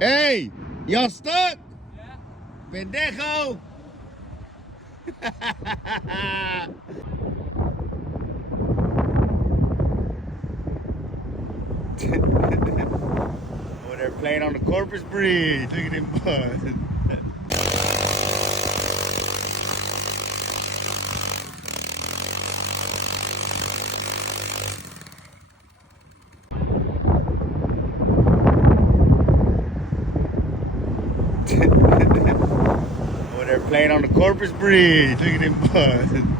Hey, y'all stuck? Pendejo! Oh, they're playing on the Corpus Bridge. Look at them buds. Oh, they're playing on the Corpus Bridge. Look at them buds.